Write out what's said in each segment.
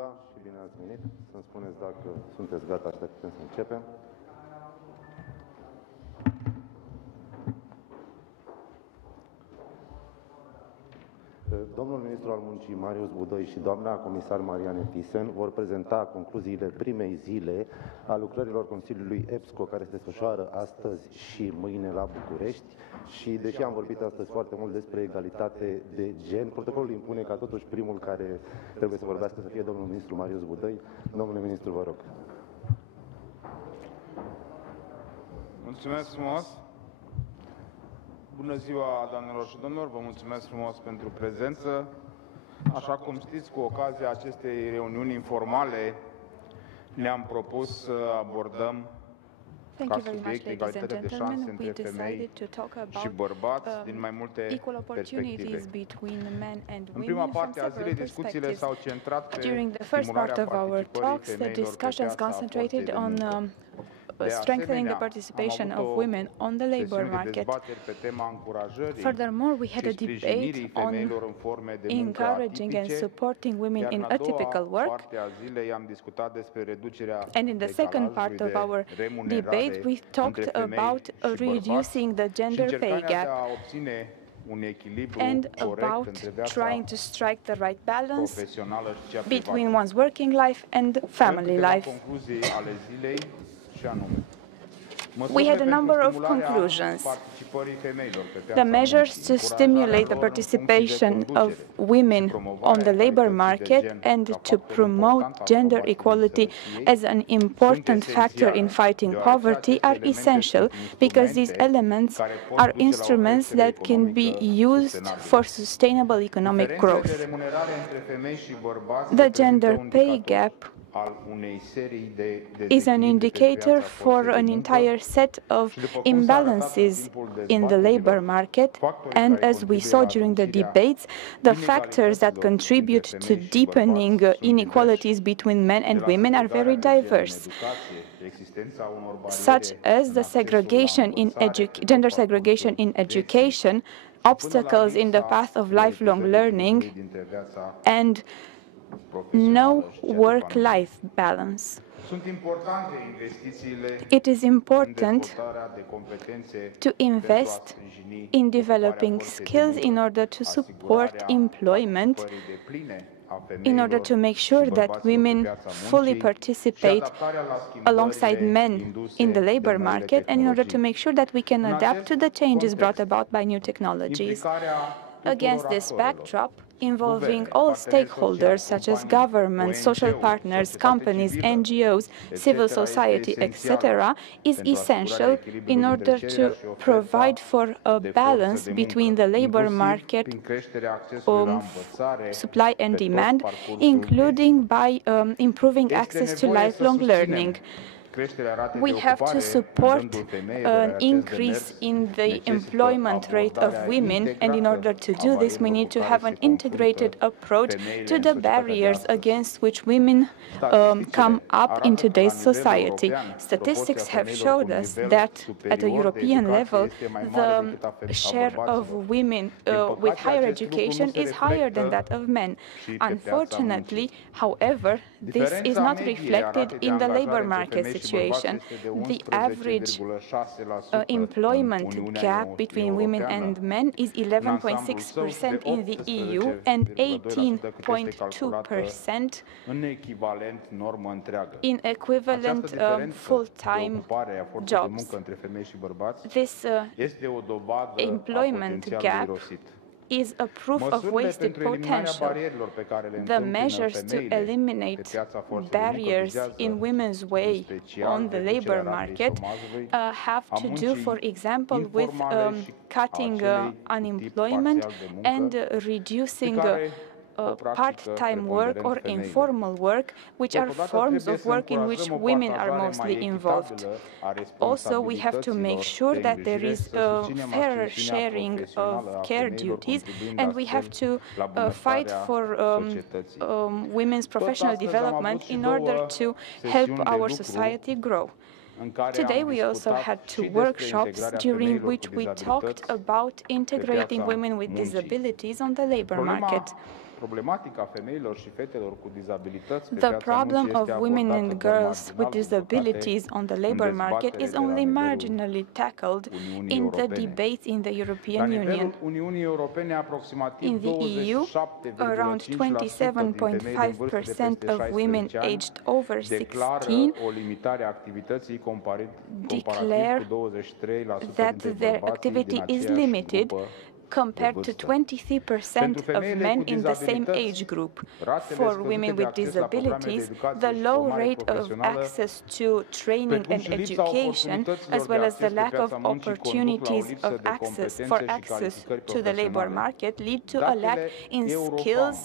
ziua și bine ați venit. Să-mi spuneți dacă sunteți gata, așa putem să începem. Domnul ministru al Muncii, Marius Budăi, și doamna comisar Marianne Thyssen vor prezenta concluziile primei zile a lucrărilor Consiliului EPSCO, care se desfășoară astăzi și mâine la București. Și deși am vorbit astăzi foarte mult despre egalitate de gen, protocolul impune ca totuși primul care trebuie să vorbească să fie domnul ministru Marius Budăi. Domnule ministru, vă rog. Mulțumesc frumos! Bună ziua, doamnelor și domnilor! Vă mulțumesc frumos pentru prezență. Așa cum știți, cu ocazia acestei reuniuni informale, ne-am propus să abordăm ca subiect egalitatea de șanse între femei și bărbați din mai multe perspective. În prima parte a zilei, discuțiile s-au centrat pe stimularea participării femeilor pe piața forței de muncă. Strengthening the participation of women on the labor market. Furthermore, we had a debate on encouraging and supporting women in atypical work. And in the second part of our debate, we talked about reducing the gender pay gap and about trying to strike the right balance between one's working life and family life. We had a number of conclusions. The measures to stimulate the participation of women on the labor market and to promote gender equality as an important factor in fighting poverty are essential, because these elements are instruments that can be used for sustainable economic growth. The gender pay gap is an indicator for an entire set of imbalances in the labor market, and as we saw during the debates, the factors that contribute to deepening inequalities between men and women are very diverse, such as the gender segregation in education, obstacles in the path of lifelong learning, and no work-life balance. It is important to invest in developing skills in order to support employment, in order to make sure that women fully participate alongside men in the labor market, and in order to make sure that we can adapt to the changes brought about by new technologies. Against this backdrop, involving all stakeholders such as governments, social partners, companies, NGOs, civil society, etc., is essential in order to provide for a balance between the labor market supply and demand, including by improving access to lifelong learning. We have to support an increase in the employment rate of women, and in order to do this, we need to have an integrated approach to the barriers against which women come up in today's society. Statistics have showed us that at a European level, the share of women with higher education is higher than that of men. Unfortunately, however, this is not reflected in the labor market situation. The average employment gap between women and men is 11.6% in the EU and 18.2% in equivalent full-time jobs. This employment gap is a proof of wasted potential. The measures to eliminate barriers in women's way on the labor market have to do, for example, with cutting unemployment and reducing part-time work or informal work, which are forms of work in which women are mostly involved. Also, we have to make sure that there is a fairer sharing of care duties, and we have to fight for women's professional development in order to help our society grow. Today we also had two workshops during which we talked about integrating women with disabilities on the labor market. problematica femeilor și fetelor cu dizabilități The problem of women and girls with disabilities on the labor market is only marginally tackled in the debates in the European Union. In the EU, around 27.5% of women aged over 16 declare that their activity is limited, compared to 23% of men in the same age group. For women with disabilities, the low rate of access to training and education, as well as the lack of opportunities of access to the labor market, lead to a lack in skills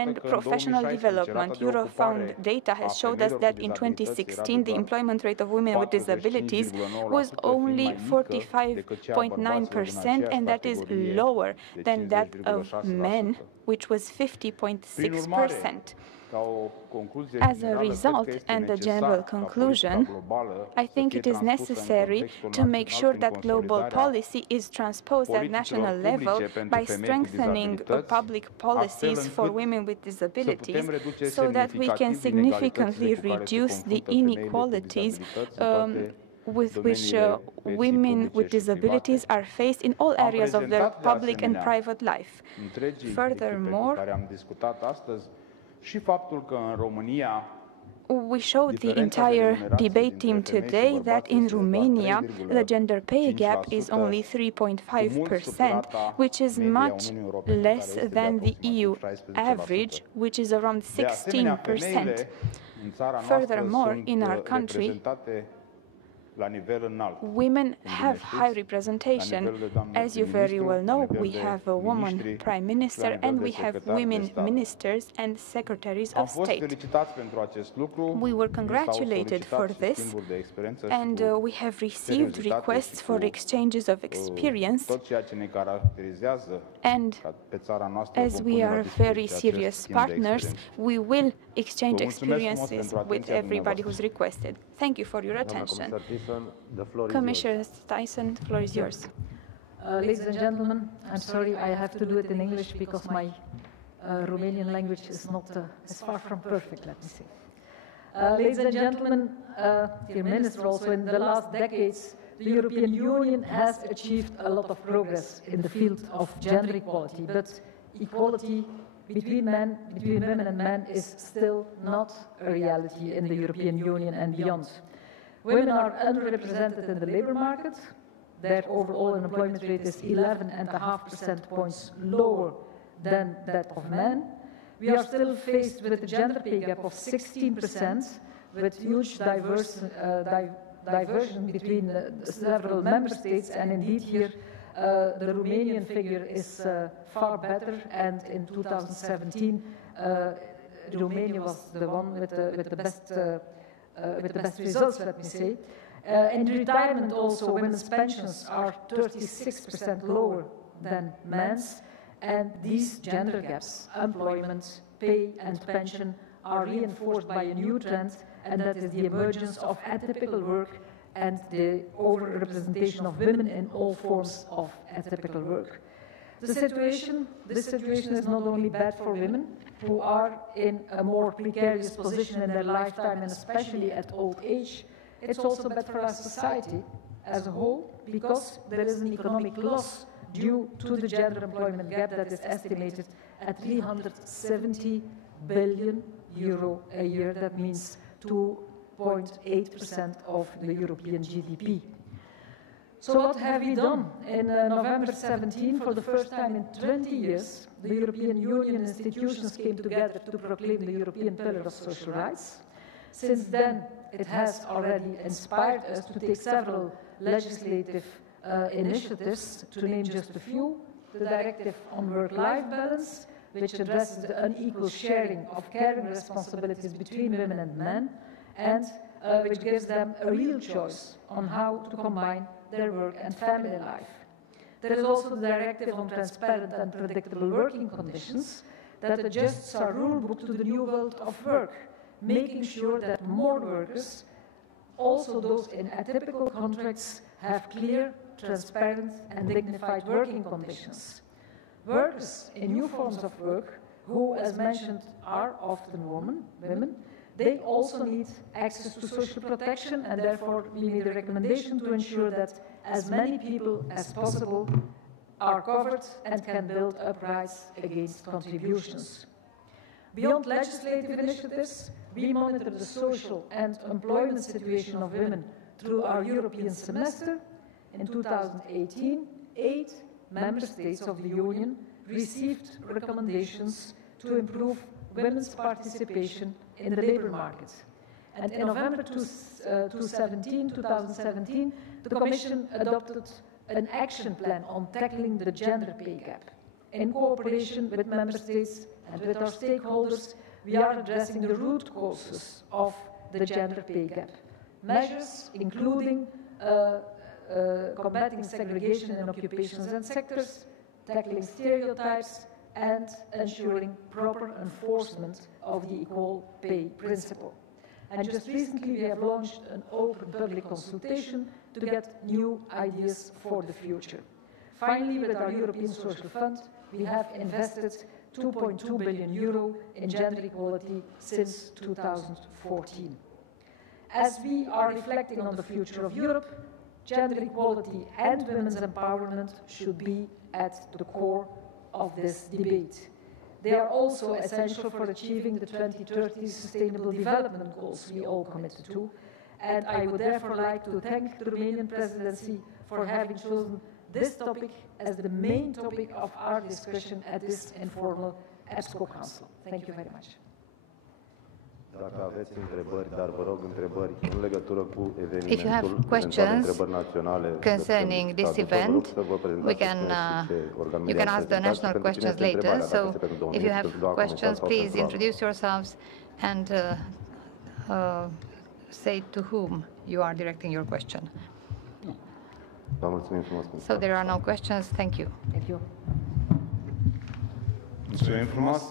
and professional development. Eurofound data has showed us that in 2016, the employment rate of women with disabilities was only 45.9%, and that is lower than that of men, which was 50.6%. As a result, and a general conclusion, I think it is necessary to make sure that global policy is transposed at national level by strengthening public policies for women with disabilities, so that we can significantly reduce the inequalities with which women with disabilities are faced in all areas of their public and private life. Furthermore, we showed the entire debate team today that in Romania, the gender pay gap is only 3.5%, which is much less than the EU average, which is around 16%. Furthermore, in our country, women have high representation. As you very well know, we have a woman prime minister and we have women ministers and secretaries of state. We were congratulated for this, and we have received requests for exchanges of experience. And as we are very serious partners, we will exchange experiences with everybody who's requested. Thank you for your attention. Commissioner Thyssen, the floor is yours. Ladies and gentlemen, I'm sorry I have to do it in English because my Romanian language is not as far from perfect, let me say. Ladies and gentlemen, dear Minister, also in the last decades, the European Union has achieved a lot of progress in the field of gender equality, but equality between women and men is still not a reality in the European Union and beyond. Women are underrepresented in the labour market. Their overall unemployment rate is 11.5 percentage points lower than that of men. We are still faced with a gender pay gap of 16%, with huge diversion between several member states, and indeed here the Romanian figure is far better, and in 2017 Romania was the one with the best results, let me say. In retirement also, women's pensions are 36% lower than men's, and these gender gaps, employment, pay and pension, are reinforced by a new trend, and that is the emergence of atypical work and the over-representation of women in all forms of atypical work. This situation is not only bad for women, who are in a more precarious position in their lifetime, and especially at old age. It's also bad for our society as a whole, because there is an economic loss due to the gender employment gap that is estimated at 370 billion euro a year. That means 2.8% of the European GDP. So what have we done? In November 17, for the first time in 20 years, the European Union institutions came together to proclaim the European Pillar of Social Rights. Since then, it has already inspired us to take several legislative initiatives, to name just a few: the Directive on Work-Life Balance, which addresses the unequal sharing of caring responsibilities between women and men, and which gives them a real choice on how to combine their work and family life. There is also the Directive on Transparent and Predictable Working Conditions that adjusts our rule book to the new world of work, making sure that more workers, also those in atypical contracts, have clear, transparent and dignified working conditions. Workers in new forms of work who, as mentioned, are often women, they also need access to social protection, and therefore we need a recommendation to ensure that as many people as possible are covered and can build up rights against contributions. Beyond legislative initiatives, we monitor the social and employment situation of women through our European semester. In 2018, 8 member states of the Union received recommendations to improve women's participation in the labour market. And in November 2017, the Commission adopted an action plan on tackling the gender pay gap. In cooperation with member states and with our stakeholders, we are addressing the root causes of the gender pay gap. Measures including combating segregation in occupations and sectors, tackling stereotypes, and ensuring proper enforcement of the equal pay principle. And just recently we have launched an open public consultation to get new ideas for the future. Finally, with our European Social Fund, we have invested €2.2 billion in gender equality since 2014. As we are reflecting on the future of Europe, gender equality and women's empowerment should be at the core of this debate. They are also essential for achieving the 2030 Sustainable Development Goals we all committed to, and I would therefore like to thank the Romanian Presidency for having chosen this topic as the main topic of our discussion at this informal EPSCO Council. Thank you very much. Dacă aveți întrebări, dar vă rog întrebări în legătură cu If you have evenimentul, questions naționale concerning this event, you can ask the national questions later. So if you have questions, please introduce yourselves and say to whom you are directing your question. So there are no questions. Thank you. Thank you. Mulțumim frumos.